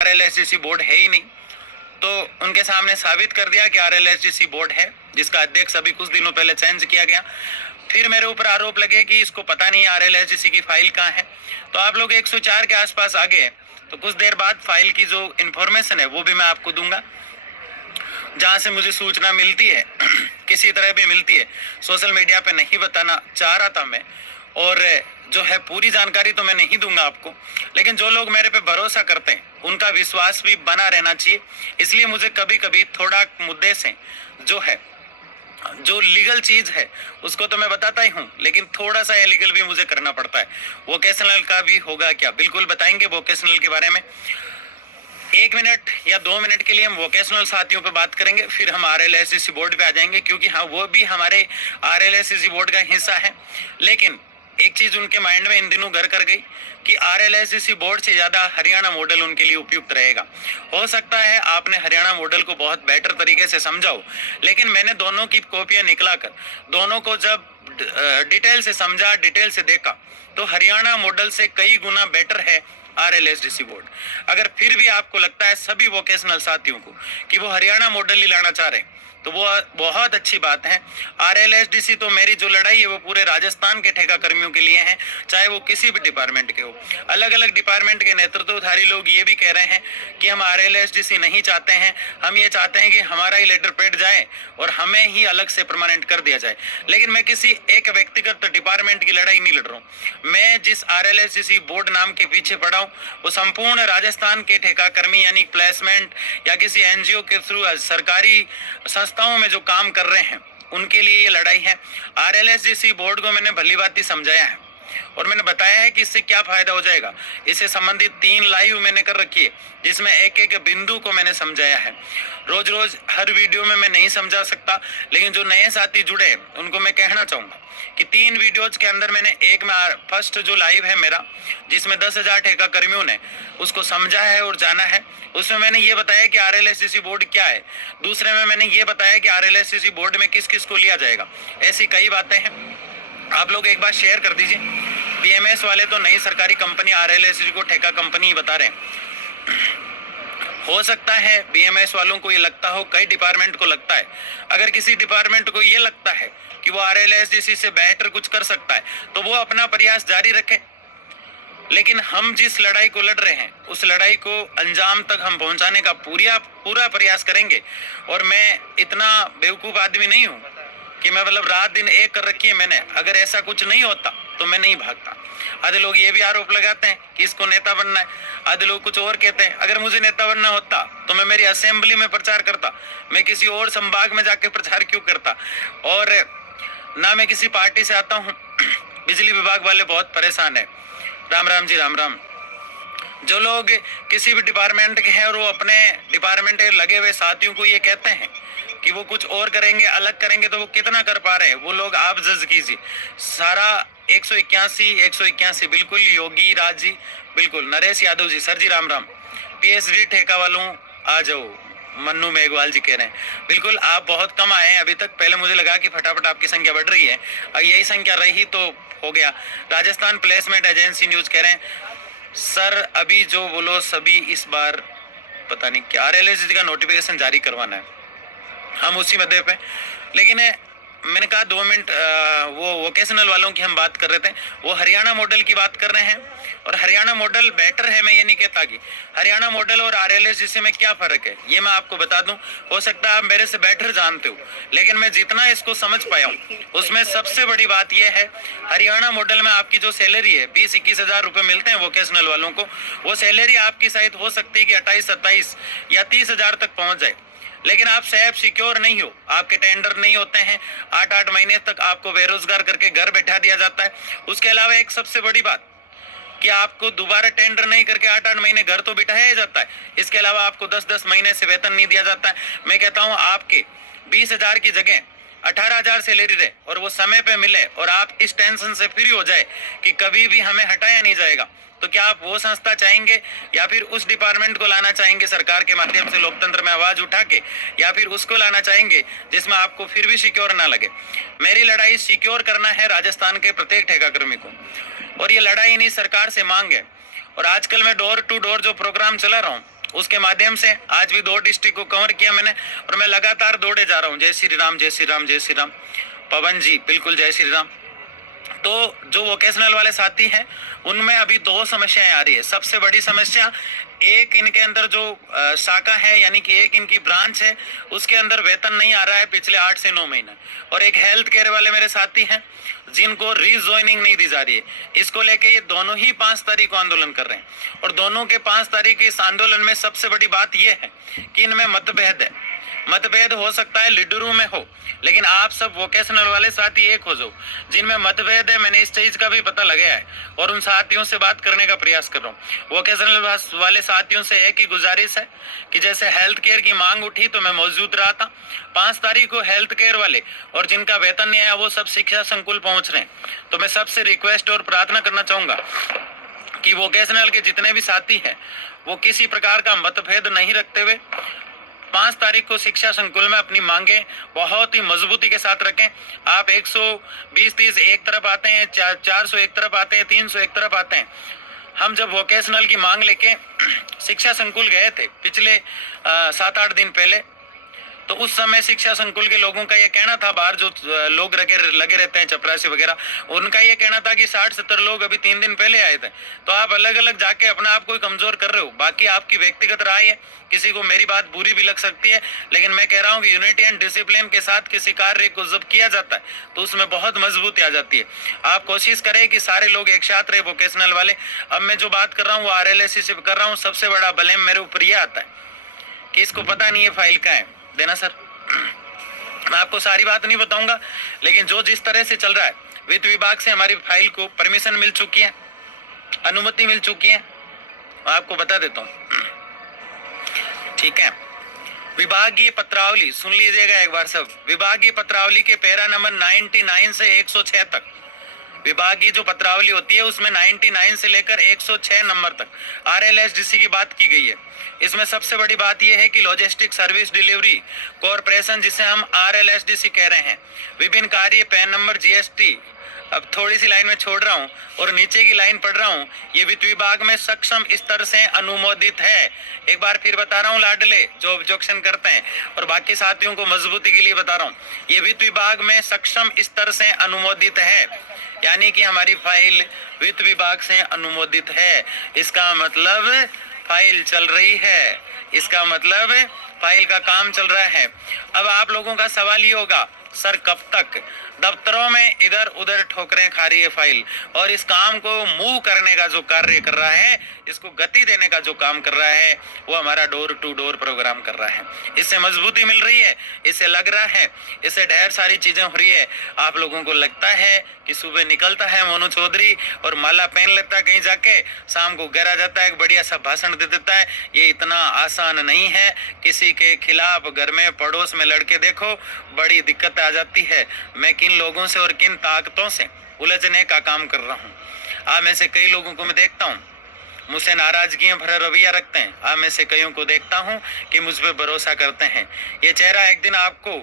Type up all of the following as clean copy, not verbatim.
RLSDC board है ही नहीं, तो उनके सामने साबित कर दिया कि RLSDC बोर्ड है, जिसका अध्यक्ष अभी कुछ दिनों पहले चेंज किया गया। फिर मेरे ऊपर आरोप लगे कि इसको पता नहीं RLSDC की फाइल कहाँ है। तो आप लोग 104 के आसपास आ गए, तो कुछ देर बाद फाइल की जो इन्फॉर्मेशन है वो भी मैं आपको दूंगा, जहाँ से मुझे सूचना मिलती है किसी तरह भी मिलती है, सोशल मीडिया पे नहीं बताना चाह रहा था मैं, और जो है पूरी जानकारी तो मैं नहीं दूंगा आपको, लेकिन जो लोग मेरे पे भरोसा करते हैं उनका विश्वास भी बना रहना चाहिए। इसलिए मुझे कभी कभी थोड़ा मुद्दे से जो है, जो लीगल चीज है उसको तो मैं बताता ही हूँ, लेकिन थोड़ा सा इलीगल भी मुझे करना पड़ता है। वोकेशनल का भी होगा क्या, बिल्कुल बताएंगे वोकेशनल के बारे में। 1 मिनट या 2 मिनट के लिए हम वोकेशनल साथियों पे बात करेंगे, फिर हम RLSDC बोर्ड पे आ जाएंगे, क्योंकि हाँ वो भी हमारे RLSDC बोर्ड का हिस्सा है। लेकिन एक चीज उनके माइंड में इन दिनों घर कर गई कि RLSDC बोर्ड से ज्यादा हरियाणा मॉडल उनके लिए उपयुक्त रहेगा। हो सकता है आपने हरियाणा मॉडल को बहुत बेटर तरीके से समझा हो, लेकिन मैंने दोनों की कॉपियां निकलाकर दोनों को जब डिटेल से समझा, डिटेल से देखा, तो हरियाणा मॉडल से कई गुना बेटर है RLSDC बोर्ड। अगर फिर भी आपको लगता है सभी वोकेशनल साथियों को कि वो हरियाणा मॉडल ही लाना चाह रहे हैं, तो वो बहुत अच्छी बात है। RLSDC तो मेरी जो लड़ाई है वो पूरे राजस्थान के ठेका कर्मियों के लिए है, चाहे वो किसी भी डिपार्टमेंट के हो। अलग अलग डिपार्टमेंट के नेतृत्वधारी लोग ये भी कह रहे हैं कि हम RLSDC नहीं चाहते हैं, हम ये चाहते हैं कि हमारा ही लेटर पैड जाए और हमें ही अलग से परमानेंट कर दिया जाए। लेकिन मैं किसी एक व्यक्तिगत डिपार्टमेंट की लड़ाई नहीं लड़ रहा हूँ। मैं जिस RLSDC बोर्ड नाम के पीछे पड़ा हूँ वो संपूर्ण राजस्थान के ठेका कर्मी, यानी प्लेसमेंट या किसी NGO के थ्रू सरकारी संस्थाओं में जो काम कर रहे हैं उनके लिए ये लड़ाई है। RLSDC बोर्ड को मैंने भली भांति समझाया है और मैंने बताया है कि इससे क्या फायदा हो जाएगा। इससे संबंधित 3 लाइव मैंने कर रखी है, जिसमें एक एक बिंदु को मैंने समझाया है। रोज रोज हर वीडियो में मैं नहीं समझा सकता, लेकिन जो नए साथी जुड़े उनको मैं कहना चाहूंगा कि 3 वीडियोज के अंदर मैंने एक में फर्स्ट जो लाइव है मेरा, जिसमें 10,000 ठेका कर्मियों ने उसको समझा है और जाना है, उसमें मैंने ये बताया कि RLSDC बोर्ड क्या है। दूसरे में मैंने ये बताया कि RLSDC बोर्ड में किस किस को लिया जाएगा। ऐसी कई बातें हैं, आप लोग एक बार शेयर कर दीजिए। BMS वाले तो नई सरकारी कंपनी RLSDC को ठेका कंपनी ही बता रहे हैं। हो सकता है BMS वालों को ये लगता हो, कई डिपार्टमेंट को लगता है। अगर किसी डिपार्टमेंट को ये लगता है कि वो RLSDC से बेहतर कुछ कर सकता है तो वो अपना प्रयास जारी रखे, लेकिन हम जिस लड़ाई को लड़ रहे हैं उस लड़ाई को अंजाम तक हम पहुंचाने का पूरा प्रयास करेंगे। और मैं इतना बेवकूफ़ आदमी नहीं हूँ कि मैं मतलब रात दिन एक कर रखी है मैंने। अगर ऐसा कुछ नहीं होता तो मैं नहीं भागता। आधे लोग ये भी आरोप लगाते हैं कि इसको नेता बनना है, आधे लोग कुछ और कहते हैं। अगर मुझे नेता बनना होता तो मैं मेरी असेंबली में प्रचार करता, मैं किसी और संभाग में जाके प्रचार क्यों करता। और ना मैं किसी पार्टी से आता हूँ। बिजली विभाग वाले बहुत परेशान है। राम राम जी, राम राम। जो लोग किसी भी डिपार्टमेंट के हैं और वो अपने डिपार्टमेंट के लगे हुए साथियों को ये कहते हैं कि वो कुछ और करेंगे, अलग करेंगे, तो वो कितना कर पा रहे हैं वो लोग आप जज कीजिए। सारा 181 बिल्कुल। योगी राज जी बिल्कुल। नरेश यादव जी, सर जी राम राम। PhD ठेका वालों आ जाओ, मन्नू मेघवाल जी कह रहे हैं। बिल्कुल, आप बहुत कम आए हैं अभी तक। पहले मुझे लगा कि फटाफट आपकी संख्या बढ़ रही है, और यही संख्या रही तो हो गया। राजस्थान प्लेसमेंट एजेंसी न्यूज कह रहे हैं सर अभी जो बोलो सभी इस बार पता नहीं क्या RLSDC का नोटिफिकेशन जारी करवाना है, हम उसी मध्य पे। लेकिन मैंने कहा 2 मिनट, वो वोकेशनल वालों की हम बात कर रहे थे, वो हरियाणा मॉडल की बात कर रहे हैं। और हरियाणा मॉडल बेटर है, मैं ये नहीं कहता कि हरियाणा मॉडल और RLSDC में क्या फ़र्क है ये मैं आपको बता दूं। हो सकता है आप मेरे से बेटर जानते हो, लेकिन मैं जितना इसको समझ पाया हूँ उसमें सबसे बड़ी बात यह है, हरियाणा मॉडल में आपकी जो सैलरी है 20-21 हज़ार रुपये मिलते हैं वोकेशनल वालों को। वो सैलरी आपकी शायद हो सकती है कि 28-27 या 30 हज़ार तक पहुँच जाए, लेकिन आप सेफ सिक्योर नहीं हो, आपके टेंडर नहीं होते हैं। 8-8 महीने तक आपको बेरोजगार करके घर बैठा दिया जाता है। उसके अलावा एक सबसे बड़ी बात कि आपको दोबारा टेंडर नहीं करके 8-8 महीने घर तो बिठाया जाता है। इसके अलावा आपको 10-10 महीने से वेतन नहीं दिया जाता है। मैं कहता हूँ आपके 20 हज़ार की जगह 18 हज़ार सैलरी रहे और वो समय पे मिले और आप इस टेंशन से फ्री हो जाए कि कभी भी हमें हटाया नहीं जाएगा, तो क्या आप वो संस्था चाहेंगे या फिर उस डिपार्टमेंट को लाना चाहेंगे सरकार के माध्यम से लोकतंत्र में आवाज उठा के, या फिर उसको लाना चाहेंगे जिसमें आपको फिर भी सिक्योर ना लगे? मेरी लड़ाई सिक्योर करना है राजस्थान के प्रत्येक ठेका कर्मी को, और ये लड़ाई नहीं सरकार से मांग है। और आजकल मैं डोर टू डोर जो प्रोग्राम चला रहा हूँ उसके माध्यम से आज भी 2 डिस्ट्रिक्ट को कवर किया मैंने, और मैं लगातार दौड़े जा रहा हूँ। जय श्री राम, जय श्री राम, जय श्री राम। पवन जी बिल्कुल जय श्री राम। तो जो वोकेशनल वाले साथी हैं उनमें अभी 2 समस्याएं आ रही है। सबसे बड़ी समस्या, एक इनके अंदर जो शाखा है यानी कि एक इनकी ब्रांच है उसके अंदर वेतन नहीं आ रहा है पिछले 8 से 9 महीने, और एक हेल्थ केयर वाले मेरे साथी हैं जिनको रीजॉइनिंग नहीं दी जा रही है। इसको लेके ये दोनों ही 5 तारीख को आंदोलन कर रहे हैं, और दोनों के 5 तारीख के इस आंदोलन में सबसे बड़ी बात यह है कि इनमें मतभेद है। मतभेद हो सकता है लीडरों में हो, लेकिन आप सब वोकेशनल वाले साथी एक हो जाओ। जिनमें मतभेद है मैंने इस चीज का भी पता लगाया है और उन साथियों से बात करने का प्रयास कर रहा हूँ। वोकेशनल वाले साथियों से एक ही गुजारिश है कि जैसे हेल्थ केयर की मांग उठी तो मैं मौजूद रहा था। 5 तारीख को हेल्थ केयर वाले और जिनका वेतन नहीं आया वो सब शिक्षा संकुल पहुंच रहे हैं। तो मैं सबसे रिक्वेस्ट और प्रार्थना करना चाहूंगा कि वोकेशनल के जितने भी साथी हैं वो किसी प्रकार का मतभेद नहीं रखते हुए 5 तारीख को शिक्षा संकुल में अपनी मांगे बहुत ही मजबूती के साथ रखें। आप 120-30 एक तरफ आते हैं, 400 एक तरफ आते हैं, 300 एक तरफ आते हैं। हम जब वोकेशनल की मांग लेके शिक्षा संकुल गए थे पिछले 7-8 दिन पहले, तो उस समय शिक्षा संकुल के लोगों का ये कहना था, बाहर जो लोग लगे रहते हैं चपरासी वगैरह, उनका ये कहना था कि 60-70 लोग अभी 3 दिन पहले आए थे। तो आप अलग अलग जाके अपना आप को कमजोर कर रहे हो। बाकी आपकी व्यक्तिगत राय है, किसी को मेरी बात बुरी भी लग सकती है, लेकिन मैं कह रहा हूँ कि यूनिटी एंड डिसिप्लिन के साथ किसी कार्य को जब किया जाता है तो उसमें बहुत मजबूती आ जाती है। आप कोशिश करें कि सारे लोग एक साथ रहे वोकेशनल वाले। अब मैं जो बात कर रहा हूँ वो RLSC से कर रहा हूँ। सबसे बड़ा ब्लेम मेरे ऊपर यह आता है कि इसको पता नहीं है फाइल का है देना। सर मैं आपको सारी बात नहीं बताऊंगा, लेकिन जो जिस तरह से चल रहा है, वित्त विभाग से हमारी फाइल को परमिशन मिल चुकी है, अनुमति मिल चुकी है, आपको बता देता हूं। ठीक है, विभागीय पत्रावली सुन लीजिएगा एक बार सब। विभागीय पत्रावली के पैरा नंबर 99 से 106 तक, विभागीय जो पत्रावली होती है उसमें 99 से लेकर 106 नंबर तक RLSDC की बात की गई है। इसमें सबसे बड़ी बात यह है कि लॉजिस्टिक सर्विस डिलीवरी कॉरपोरेशन, जिसे हम RLSDC कह रहे हैं, विभिन्न कार्य पैन नंबर GST, अब थोड़ी सी लाइन में छोड़ रहा हूं और नीचे की लाइन पढ़ रहा हूं, ये वित्त विभाग में सक्षम स्तर से अनुमोदित है। एक बार फिर बता रहा हूं लाडले जो ऑब्जेक्शन करते हैं, और बाकी साथियों को मजबूती के लिए बता रहा हूं, ये वित्त विभाग में सक्षम स्तर से अनुमोदित है, यानी कि हमारी फाइल वित्त विभाग से अनुमोदित है। इसका मतलब फाइल चल रही है, इसका मतलब फाइल का काम चल रहा है। अब आप लोगों का सवाल ये होगा, सर कब तक? दफ्तरों में इधर उधर ठोकरें खा रही है फाइल, और इस काम को मूव करने का जो कार्य कर रहा है, इसको गति देने का जो काम कर रहा है, वो हमारा डोर टू डोर प्रोग्राम कर रहा है। इससे मजबूती मिल रही है, इससे लग रहा है, इससे ढेर सारी चीजें हो रही है। आप लोगों को लगता है कि सुबह निकलता है मोनू चौधरी और माला पहन लेता है कहीं जाके, शाम को घर आ जाता है एक बढ़िया सा भाषण दे देता है। ये इतना आसान नहीं है। किसी के खिलाफ घर में पड़ोस में लड़के देखो, बड़ी दिक्कत आ जाती है। मैं किन लोगों से और किन ताकतों से उलझने का काम कर रहा हूँ। आप में से कई लोगों को मैं देखता हूँ मुझसे नाराजगियां भरा रवैया रखते हैं, आप में से कईयों को देखता हूँ कि मुझ पर भरोसा करते हैं। ये चेहरा एक दिन आपको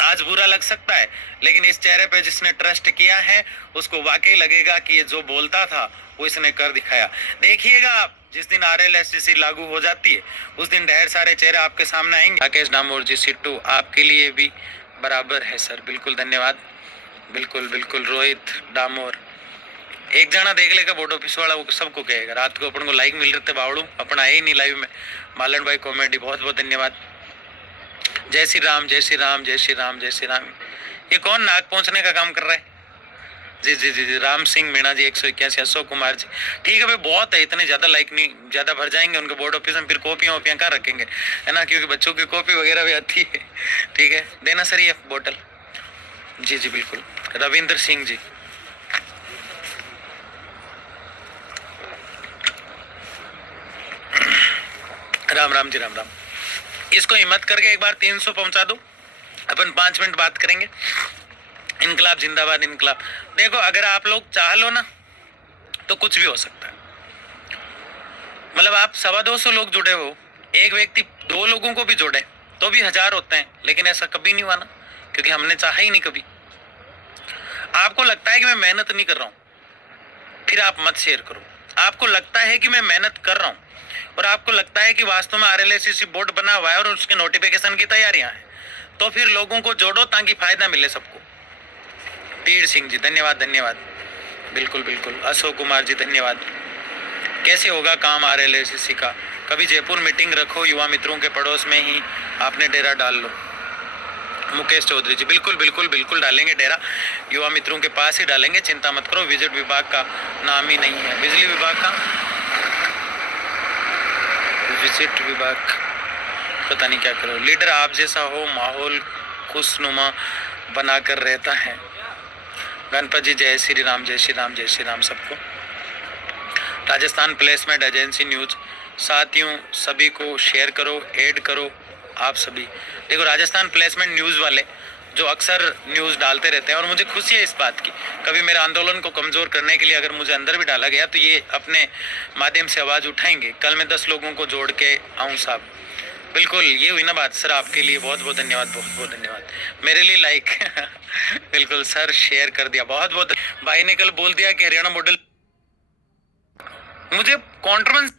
आज बुरा लग सकता है, लेकिन इस चेहरे पे जिसने ट्रस्ट किया है उसको वाकई लगेगा कि ये जो बोलता था वो इसने कर दिखाया। देखिएगा आप, जिस दिन RLSDC लागू हो जाती है उस दिन ढेर सारे चेहरे आपके सामने आएंगे। राकेश डामोर जी सिट्टू आपके लिए भी बराबर है सर, बिल्कुल धन्यवाद। बिल्कुल बिल्कुल रोहित डामोर, एक जना देख लेगा बोर्ड ऑफिस वाला वो सबको कहेगा। रात को अपन को लाइक मिल रहे थे बावड़ू, अपना है ही नहीं लाइव में। मालन भाई कॉमेडी बहुत बहुत धन्यवाद। जय श्री राम, जय श्री राम, जय श्री राम, जय श्री राम। ये कौन नाक पहुंचने का काम कर रहा है? जी जी जी जी, राम सिंह मीणा जी 181, अशोक कुमार जी, ठीक है भाई बहुत है, इतने ज्यादा लाइक नहीं, ज्यादा भर जाएंगे उनके बोर्ड ऑफिस में, फिर कॉपियां वोपियां कहाँ रखेंगे, है ना, क्योंकि बच्चों की कॉपी वगैरह भी आती है। ठीक है, देना सर ये बोतल। जी जी बिल्कुल। रविंद्र सिंह जी, राम राम जी, राम राम। इसको हिम्मत करके एक बार 300 पहुंचा दो, अपन 5 मिनट बात करेंगे। इनकलाब जिंदाबाद, इनकलाब। देखो अगर आप लोग चाह लो ना तो कुछ भी हो सकता है। मतलब आप 225 लोग जुड़े हो, एक व्यक्ति 2 लोगों को भी जोड़े तो भी 1000 होते हैं, लेकिन ऐसा कभी नहीं हुआ ना, क्योंकि हमने चाहा ही नहीं कभी। आपको लगता है कि मैं मेहनत नहीं कर रहा हूं, फिर आप मत शेयर करो। आपको लगता है कि मैं मेहनत कर रहा हूं, और आपको लगता है कि वास्तव में RLSC बोर्ड बना हुआ है और उसके नोटिफिकेशन की तैयारियां हैं, तो फिर लोगों को जोड़ो ताकि फायदा मिले सबको। पीर सिंह जी धन्यवाद धन्यवाद, बिल्कुल बिल्कुल। अशोक कुमार जी धन्यवाद। कैसे होगा काम RLSC का? कभी जयपुर मीटिंग रखो, युवा मित्रों के पड़ोस में ही आपने डेरा डाल लो। मुकेश चौधरी जी बिल्कुल बिल्कुल बिल्कुल डालेंगे डेरा, युवा मित्रों के पास ही डालेंगे, चिंता मत करो। विजिट विभाग का नाम ही नहीं है, बिजली विभाग का, विजिट विभाग पता नहीं क्या करो। लीडर आप जैसा हो, माहौल खुशनुमा बनाकर रहता है। गणपत जी जय श्री राम जय श्री राम जय श्री राम सबको। राजस्थान प्लेसमेंट एजेंसी न्यूज साथियों सभी को शेयर करो, ऐड करो आप सभी। देखो राजस्थान प्लेसमेंट न्यूज वाले जो अक्सर न्यूज डालते रहते हैं, और मुझे खुशी है इस बात की, कभी मेरे आंदोलन को कमजोर करने के लिए अगर मुझे अंदर भी डाला गया तो ये अपने माध्यम से आवाज उठाएंगे। कल मैं 10 लोगों को जोड़ के आऊँ साहब, बिल्कुल ये हुई ना बात। सर आपके लिए बहुत बहुत धन्यवाद, बहुत बहुत धन्यवाद। मेरे लिए लाइक बिल्कुल सर शेयर कर दिया, बहुत बहुत। भाई ने कल बोल दिया कि हरियाणा मॉडल, मुझे कॉन्ट्रोवर्सी